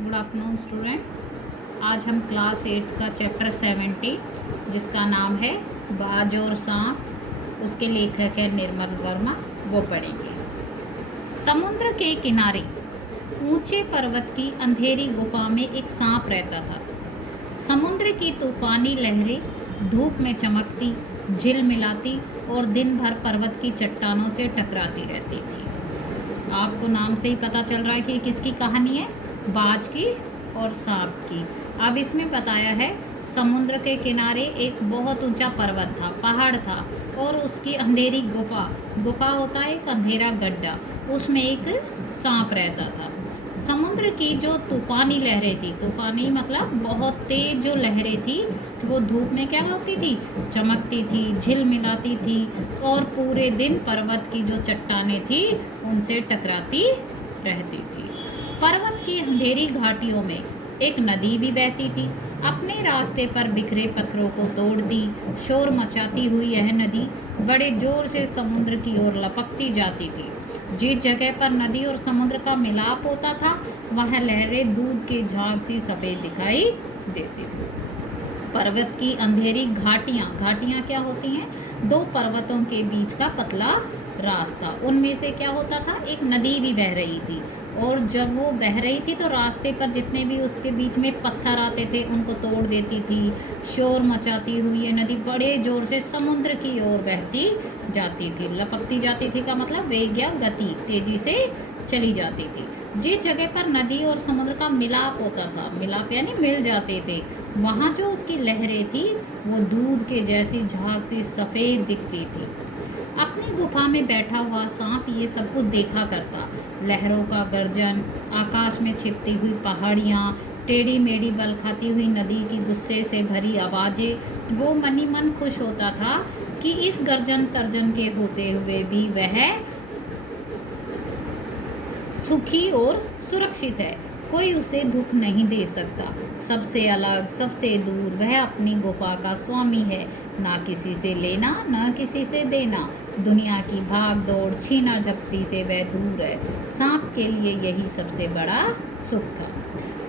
Good afternoon student. आज हम class 8 का चैप्टर 70 जिसका नाम है बाज और सांप, उसके लेखक है निर्मल वर्मा, वो पढ़ेंगे। समुद्र के किनारे ऊंचे पर्वत की अंधेरी गुफा में एक सांप रहता था। समुद्र की तूफानी लहरें धूप में चमकती, झिलमिलाती और दिन भर पर्वत की चट्टानों से टकराती रहती थी। आपको नाम से ही पता चल रहा है कि किसकी कहानी है, बाज की और सांप की। अब इसमें बताया है समुद्र के किनारे एक बहुत ऊंचा पर्वत था, पहाड़ था, और उसकी अंधेरी गुफा, गुफा होता है एक अंधेरा गड्ढा, उसमें एक सांप रहता था। समुद्र की जो तूफानी लहरें थी, तूफानी मतलब बहुत तेज जो लहरें थी, वो धूप में क्या होती थी, चमकती थी, झिलमिलाती थी, और पूरे दिन पर्वत की जो चट्टानें थी उनसे टकराती रहती थी। पर्वत की अंधेरी घाटियों में एक नदी भी बहती थी। अपने रास्ते पर बिखरे पत्थरों को तोड़ती, शोर मचाती हुई यह नदी बड़े जोर से समुद्र की ओर लपकती जाती थी। जिस जगह पर नदी और समुद्र का मिलाप होता था वह लहरें दूध के झाग सी सफ़ेद दिखाई देती थी। पर्वत की अंधेरी घाटियाँ, घाटियाँ क्या होती हैं, दो पर्वतों के बीच का पतला रास्ता, उनमें से क्या होता था, एक नदी भी बह रही थी, और जब वो बह रही थी तो रास्ते पर जितने भी उसके बीच में पत्थर आते थे उनको तोड़ देती थी। शोर मचाती हुई ये नदी बड़े जोर से समुद्र की ओर बहती जाती थी। लपकती जाती थी का मतलब वेग या गति, तेजी से चली जाती थी। जिस जगह पर नदी और समुद्र का मिलाप होता था, मिलाप यानी मिल जाते थे, वहाँ जो उसकी लहरें थी वो दूध के जैसी झाग सी सफ़ेद दिखती थी। अपनी गुफा में बैठा हुआ सांप ये सब कुछ देखा करता। लहरों का गर्जन, आकाश में छिपती हुई पहाड़ियाँ, टेढ़ी मेढ़ी बल खाती हुई नदी की गुस्से से भरी आवाज़ें, वो मन ही मन खुश होता था कि इस गर्जन तर्जन के होते हुए भी वह सुखी और सुरक्षित है। कोई उसे दुख नहीं दे सकता। सबसे अलग, सबसे दूर वह अपनी गुफा का स्वामी है। ना किसी से लेना, ना किसी से देना। दुनिया की भाग दौड़, छीना झपटी से वह दूर है। सांप के लिए यही सबसे बड़ा सुख था।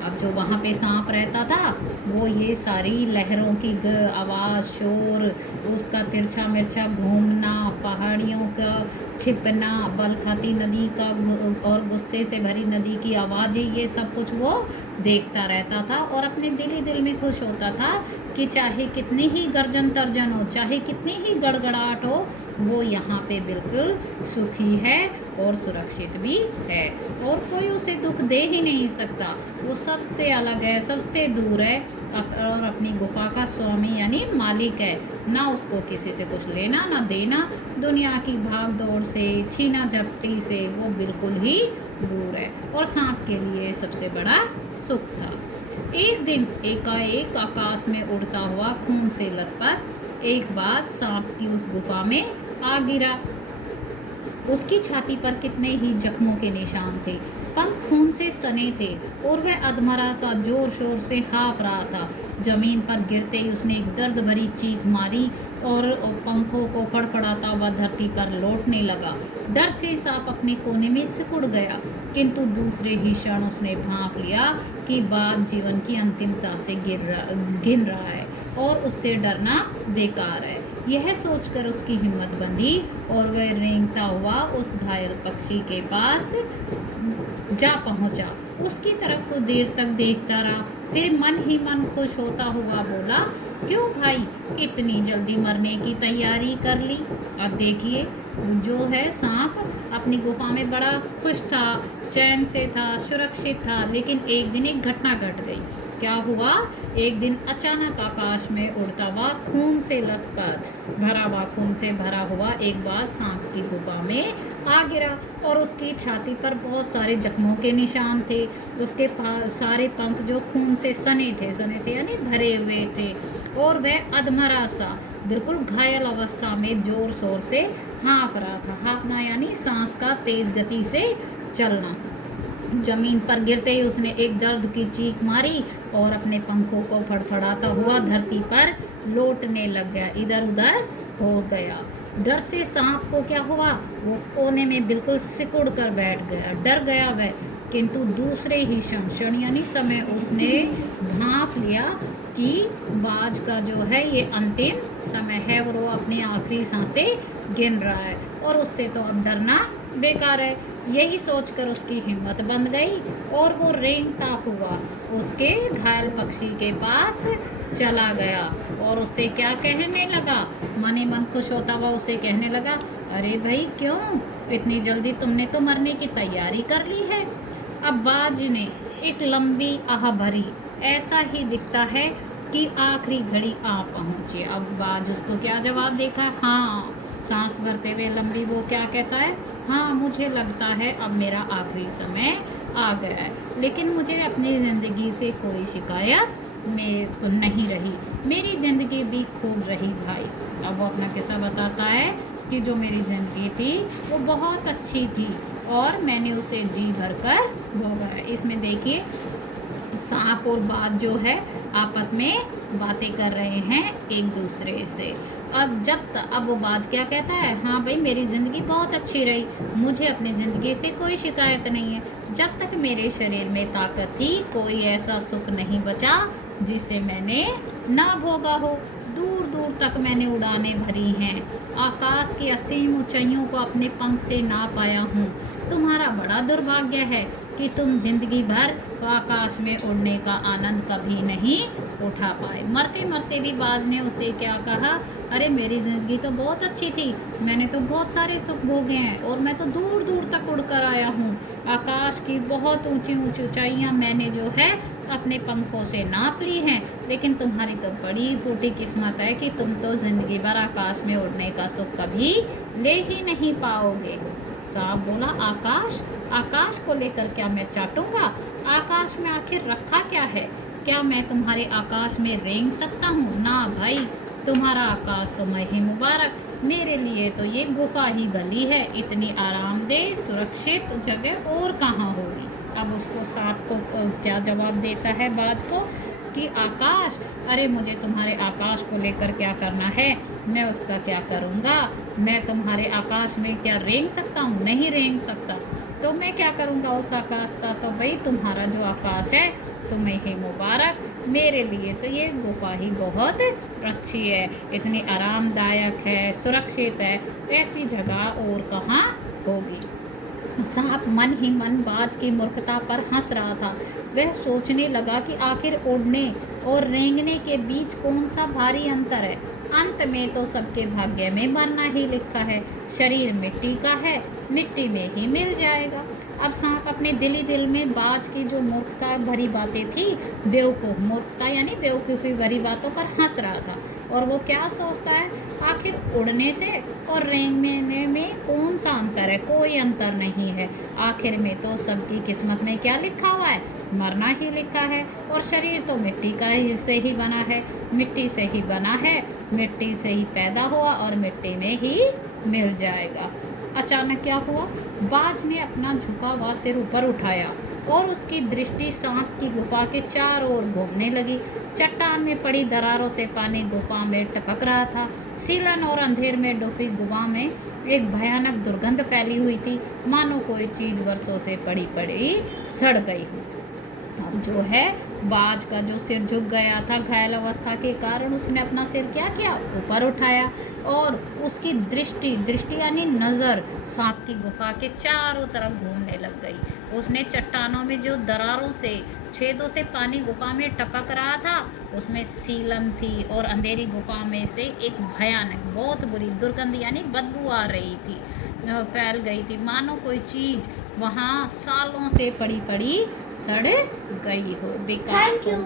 अब जो वहाँ पे सांप रहता था वो ये सारी लहरों की आवाज़, शोर, उसका तिरछा मिर्छा घूमना, पहाड़ियों का छिपना, बल खाती नदी का और गुस्से से भरी नदी की आवाज़ें, ये सब कुछ वो देखता रहता था और अपने दिल ही दिल में खुश होता था कि चाहे कितनी ही गर्जन तर्जन हो, चाहे कितनी ही गड़गड़ाहट हो, वो यहाँ पे बिल्कुल सुखी है और सुरक्षित भी है, और कोई उसे दुख दे ही नहीं सकता। वो सबसे अलग है, सबसे दूर है, और अपनी गुफा का स्वामी यानी मालिक है। ना उसको किसी से कुछ लेना ना देना, दुनिया की भाग दौड़ से, छीना झपटी से वो बिल्कुल ही दूर है, और सांप के लिए सबसे बड़ा सुख था। एक दिन एकाएक आकाश में उड़ता हुआ खून से लथपथ एक बात सांप की उस गुफा में आ गिरा। उसकी छाती पर कितने ही जख्मों के निशान थे, पंख खून से सने थे, और वह अधमरा सा जोर शोर से हाँफ रहा था। जमीन पर गिरते ही उसने एक दर्द भरी चीख मारी और पंखों को फड़फड़ाता हुआ धरती पर लौटने लगा। डर से सांप अपने कोने में सिकुड़ गया, किंतु दूसरे ही क्षण उसने भांप लिया कि बाज जीवन की अंतिम सांसें गिन रहा है और उससे डरना बेकार है। यह सोचकर उसकी हिम्मत बंधी और वह रेंगता हुआ उस घायल पक्षी के पास जा पहुंचा। उसकी तरफ कुछ देर तक देखता रहा, फिर मन ही मन खुश होता हुआ बोला, क्यों भाई, इतनी जल्दी मरने की तैयारी कर ली। अब देखिए, जो है सांप अपनी गुफा में बड़ा खुश था, चैन से था, सुरक्षित था, लेकिन एक दिन एक घटना घट गई। क्या हुआ, एक दिन अचानक आकाश में उड़ता हुआ खून से लथपथ भरा हुआ, खून से भरा हुआ एक बाज सांप की गुफा में आ गिरा, और उसकी छाती पर बहुत सारे जख्मों के निशान थे। उसके सारे पंख जो खून से सने थे यानी भरे हुए थे, और वह अधमरा सा बिल्कुल घायल अवस्था में जोर शोर से हाँफ रहा था। हाँफना यानी सांस का तेज गति से चलना। जमीन पर गिरते ही उसने एक दर्द की चीख मारी और अपने पंखों को फड़फड़ाता हुआ धरती पर लौटने लग गया, इधर उधर हो गया। डर से सांप को क्या हुआ, वो कोने में बिल्कुल सिकुड़ कर बैठ गया, डर गया वह। किंतु दूसरे ही क्षण यानी समय उसने भांप लिया कि बाज का जो है ये अंतिम समय है और वो अपनी आखिरी सांसें गिन रहा है और उससे तो अब डरना बेकार है। यही सोचकर उसकी हिम्मत बंध गई और वो रेंगता हुआ उसके घायल पक्षी के पास चला गया और उससे क्या कहने लगा, मन ही मन खुश होता हुआ उसे कहने लगा, अरे भाई क्यों इतनी जल्दी तुमने तो मरने की तैयारी कर ली है। अब बाज ने एक लंबी आह भरी, ऐसा ही दिखता है कि आखिरी घड़ी आ पहुँची। अब बाज उसको क्या जवाब देगा, हाँ सांस भरते हुए लंबी वो क्या कहता है, हाँ मुझे लगता है अब मेरा आखिरी समय आ गया है, लेकिन मुझे अपनी ज़िंदगी से कोई शिकायत में तो नहीं रही, मेरी ज़िंदगी भी खूब रही भाई। अब वो अपना किस्सा बताता है कि जो मेरी ज़िंदगी थी वो बहुत अच्छी थी और मैंने उसे जी भर कर भोगा है। इसमें देखिए सांप और बाज जो है आपस में बातें कर रहे हैं एक दूसरे से। अब वो बाज क्या कहता है, हाँ भाई मेरी ज़िंदगी बहुत अच्छी रही, मुझे अपनी ज़िंदगी से कोई शिकायत नहीं है। जब तक मेरे शरीर में ताकत थी कोई ऐसा सुख नहीं बचा जिसे मैंने ना भोगा हो। दूर दूर तक मैंने उड़ानें भरी हैं, आकाश की असीम ऊंचाइयों को अपने पंख से ना पाया हूँ। तुम्हारा बड़ा दुर्भाग्य है कि तुम जिंदगी भर आकाश में उड़ने का आनंद कभी नहीं उठा पाए। मरते मरते भी बाज ने उसे क्या कहा, अरे मेरी ज़िंदगी तो बहुत अच्छी थी, मैंने तो बहुत सारे सुख भोगे हैं और मैं तो दूर दूर तक उड़कर आया हूँ। आकाश की बहुत ऊंची ऊंची ऊंचाइयाँ मैंने जो है अपने पंखों से नाप ली हैं, लेकिन तुम्हारी तो बड़ी फूटी किस्मत है कि तुम तो ज़िंदगी भर आकाश में उड़ने का सुख कभी ले ही नहीं पाओगे। सांप बोला, आकाश, आकाश को लेकर क्या मैं चाटूंगा? आकाश में आखिर रखा क्या है? क्या मैं तुम्हारे आकाश में रेंग सकता हूँ? ना भाई, तुम्हारा आकाश तो मैं ही मुबारक, मेरे लिए तो ये गुफा ही गली है, इतनी आरामदेह सुरक्षित जगह और कहाँ होगी। अब उसको सांप को क्या जवाब देता है बाज को कि आकाश, अरे मुझे तुम्हारे आकाश को लेकर क्या करना है, मैं उसका क्या करूँगा? मैं तुम्हारे आकाश में क्या रेंग सकता हूँ? नहीं रेंग सकता। तो मैं क्या करूँगा उस आकाश का? तो भाई तुम्हारा जो आकाश है तुम्हें ही मुबारक, मेरे लिए तो ये गुफा ही बहुत अच्छी है, इतनी आरामदायक है, सुरक्षित है, ऐसी जगह और कहाँ होगी। सांप मन ही मन बाज की मूर्खता पर हंस रहा था। वह सोचने लगा कि आखिर उड़ने और रेंगने के बीच कौन सा भारी अंतर है। अंत में तो सबके भाग्य में मरना ही लिखा है, शरीर मिट्टी का है, मिट्टी में ही मिल जाएगा। अब सांप अपने दिल में बाज की जो मूर्खता भरी बातें थी, बेवकूफ़ मूर्खता यानी बेवकूफ़ी भरी बातों पर हंस रहा था। और वो क्या सोचता है, आखिर उड़ने से और रेंगने में कौन सा अंतर है? कोई अंतर नहीं है। आखिर में तो सबकी किस्मत में क्या लिखा हुआ है, मरना ही लिखा है। और शरीर तो मिट्टी का ही से ही बना है, मिट्टी से ही बना है, मिट्टी से ही पैदा हुआ और मिट्टी में ही मिल जाएगा। अचानक क्या हुआ, बाज ने अपना झुका हुआ सिर ऊपर उठाया और उसकी दृष्टि सांप की गुफा के चारों ओर घूमने लगी। चट्टान में पड़ी दरारों से पानी गुफा में टपक रहा था। सीलन और अंधेर में डूबी गुफा में एक भयानक दुर्गंध फैली हुई थी, मानो कोई चीज़ वर्षों से पड़ी पड़ी सड़ गई हो। अब जो है बाज का जो सिर झुक गया था घायल अवस्था के कारण, उसने अपना सिर क्या किया, ऊपर उठाया और उसकी दृष्टि यानी नज़र सांप की गुफा के चारों तरफ घूमने लग गई। उसने चट्टानों में जो दरारों से छेदों से पानी गुफा में टपक रहा था उसमें सीलन थी और अंधेरी गुफा में से एक भयानक बहुत बुरी दुर्गंध यानी बदबू आ रही थी, फैल गई थी, मानो कोई चीज़ वहाँ सालों से पड़ी पड़ी सड़ गई हो, बेकार हो गई।